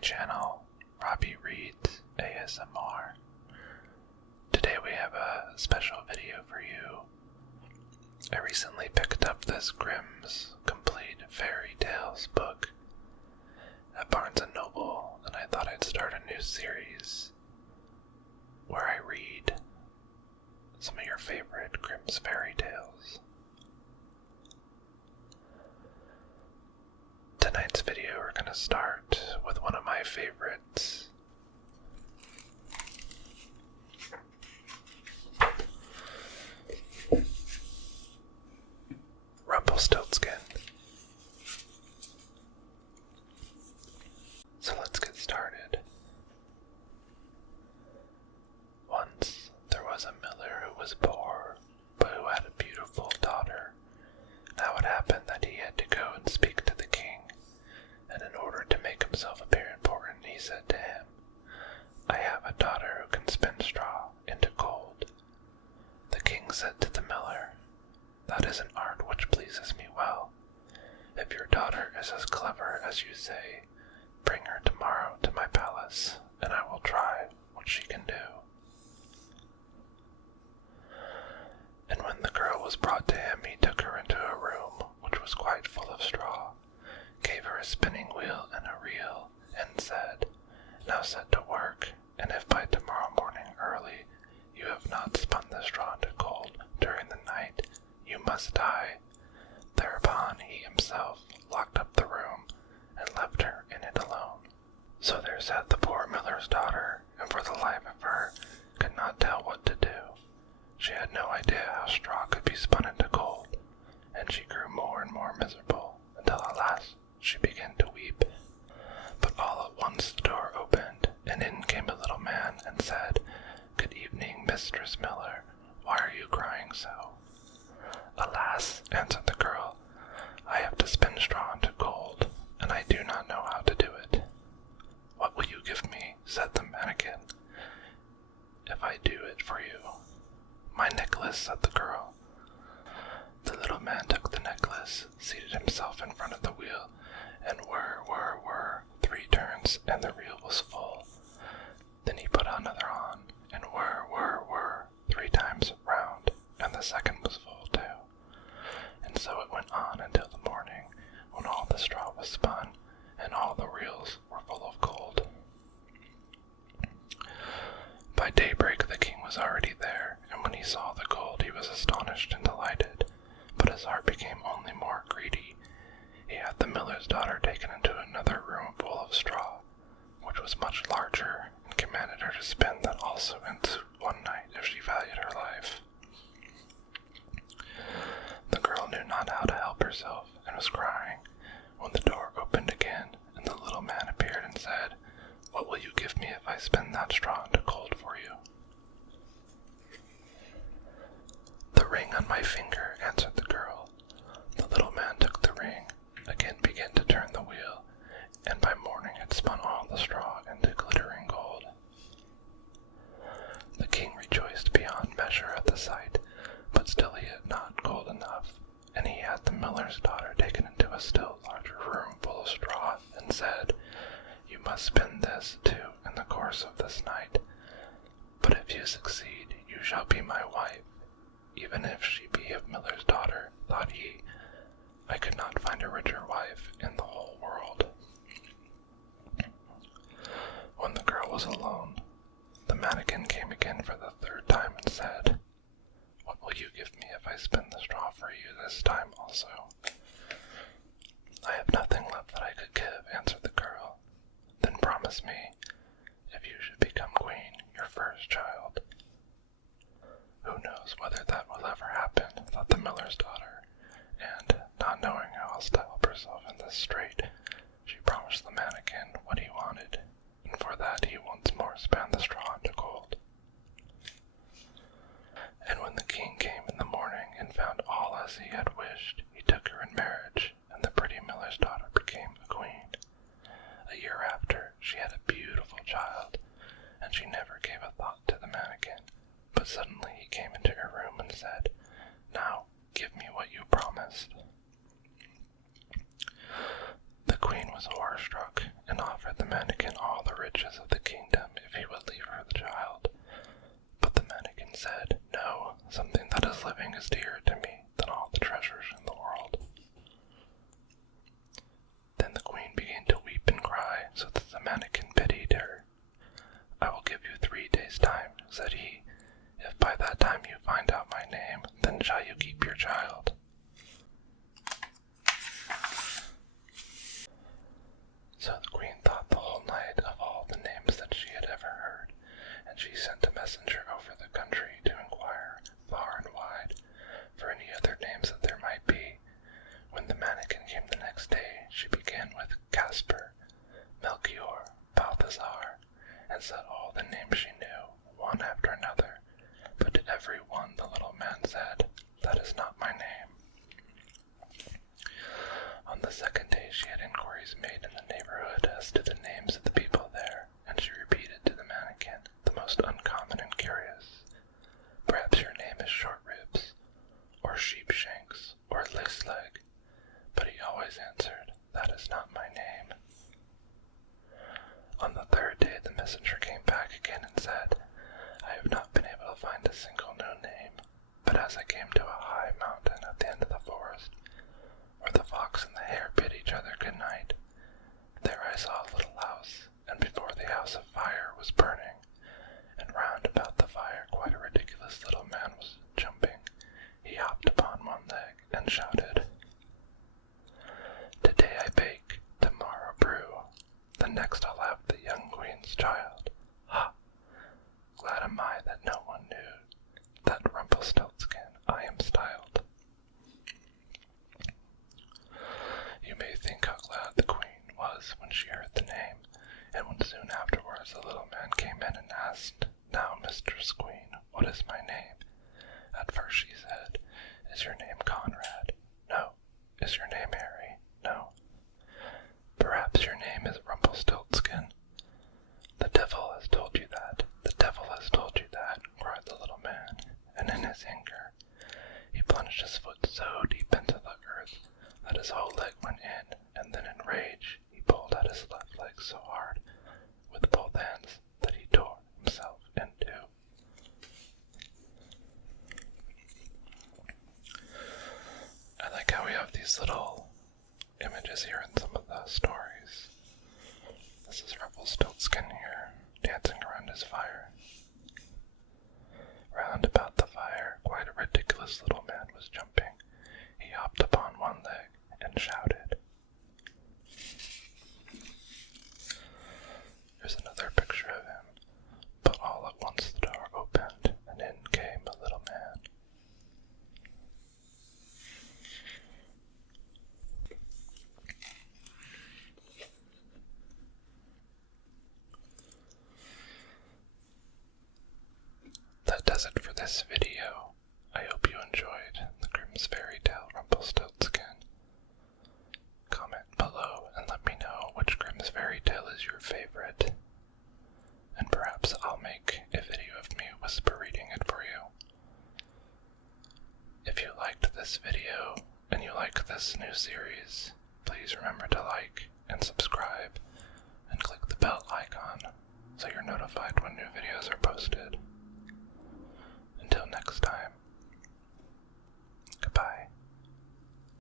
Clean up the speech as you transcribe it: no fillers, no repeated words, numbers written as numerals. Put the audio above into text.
channel, Robbie Reads ASMR. Today we have a special video for you. I recently picked up this Grimm's Complete Fairy Tales book at Barnes & Noble, and I thought I'd start a new series where I read some of your favorite Grimm's fairy tales. Tonight's video we're going to start with one of my favorites. Rumpelstiltskin. So let's get started. Once there was a miller who was poor, but who had a beautiful daughter. Now it happened that he had to go and speak to the king, and in order to make himself appear important, he said to him, "I have a daughter who can spin straw into gold." The king said to the miller, "That is an art which pleases me well. If your daughter is as clever as you say, bring her tomorrow to my palace, and I will try what she can do." And when the girl was brought to him, he took her into a room which was quite full of straw, gave her a spinning wheel and a reel, and said, "Now set to work, and if by tomorrow morning early you have not spun the straw into gold during the night, you must die." Thereupon he himself locked up the room and left her in it alone. So there sat the poor miller's daughter, and for the life of her could not tell what to do. She had no idea how straw could be spun into gold, and she grew more and more miserable, until at last she began to weep. But all at once the door opened, and in came a little man and said, "Good evening, Mistress Miller. Why are you crying so?" "Alas," answered the girl, "I have to spin straw into gold, and I do not know how to do it." "What will you give me," said the mannikin, "if I do it for you?" "My necklace," said the girl. The little man took the necklace, seated himself in front of the wheel, and whir, 3 turns, and the reel was full. Then he put another on, and whir, 3 times round, and the second was full too. And so it went on until the morning, when all the straw was spun, and all the reels were full of gold. By daybreak the king was already there, and when he saw the gold he was astonished and delighted, but his heart became only more greedy. He had the miller's daughter taken into another room full of straw, which was much larger, and commanded her to spin that also into one night if she valued her life. The girl knew not how to help herself, and was crying, when the door opened again, and the little man appeared and said, "What will you give me if I spin that straw into gold for you?" "The ring on my finger," answered the girl. The little man took the ring, again began to turn the wheel, and by morning had spun all the straw into glittering gold. The king rejoiced beyond measure at the sight, but still he had not gold enough, and he had the miller's daughter taken into a still larger room full of straw, and said, "You must spin this too in the course of this night, but if you succeed you shall be my wife, even if she be a miller's daughter," thought he. "I could not find a richer wife in the whole world." When the girl was alone, the mannikin came again for the 3rd time and said, "What will you give me if I spin the straw for you this time also?" "I have nothing left that I could give," answered the girl. "Then promise me, if you should become queen, your first child." "Who knows whether that will ever happen," thought the miller's daughter, and, not knowing how else to help herself in this strait, she promised the mannikin what he wanted, and for that he once more span the straw into gold. And when the king came in the morning and found all as he had wished, he took her in marriage, and the pretty miller's daughter became a queen. A year after, she had a beautiful child, and she never gave a thought to the mannikin, but suddenly he came into her room and said, "Now, give me what you promised." The queen was horror-struck, and offered the mannikin riches of the kingdom if he would leave her the child. But the mannequin said, "No, something that is living is dearer to me than all the treasures in the world." Then the queen began to weep and cry, so that the mannequin pitied her. "I will give you 3 days' time," said he. "If by that time you find out my name, then shall you keep your child." So the queen thought the whole night of all the names that she had ever heard, and she sent a messenger over the country to inquire far and wide for any other names that there might be. When the mannequin came the next day, she began with Casper, Melchior, Balthazar, and said all the names she knew, one after another, but to every one the little man said, "That is not my name." On the second day she had inquiries made in the neighborhood as to the names of the people there, and she repeated to the mannequin the most uncommon and curious. "Perhaps your name is Short Ribs, or Sheepshanks, or Lace Leg," but he always answered, "That is not my name." On the third day the messenger came back again and said, "I have not been able to find a single new name, but as I came to a high mountain at the end of the forest, where the fox and the hare bid each other good night, there I saw a little house, and before the house a fire was burning, and round about the fire quite a ridiculous little man was jumping. He hopped upon one leg and shouted, 'Today I bake, tomorrow brew, the next I'll have the young queen's child. Ha! Glad am I that no one knew that Rumpelstiltskin I am styled.'" You may think how glad the queen was when she heard the name, and when soon afterwards the little man came in and asked, "Now, Mistress Queen, what is my name?" At first she said, "Is your name Conrad?" "No." "Is your name Harry?" "No." "Perhaps your name is Rumpelstiltskin?" "The devil has told you that, the devil has told you that," cried the little man, and in his anger he plunged his foot so deep into the earth that his whole leg went in, and then in rage he pulled at his left leg so hard with both hands that he tore himself in two. I like how we have these little images here in some of the stories. This is Rumpelstiltskin here, dancing around his fire. Round about the fire, quite a ridiculous little man was jumping. He hopped upon one leg and shouted. Here's another picture of him, but all at once the door opened, and in came a little man. That does it for this video. I hope you enjoyed the Grimm's fairy tale Rumpelstiltskin. Comment below and let me know which Grimm's fairy tale is your favorite, and perhaps I'll make a video of me whisper reading it for you. If you liked this video and you like this new series, please remember to like and subscribe and click the bell icon so you're notified when new videos are posted. Until next time.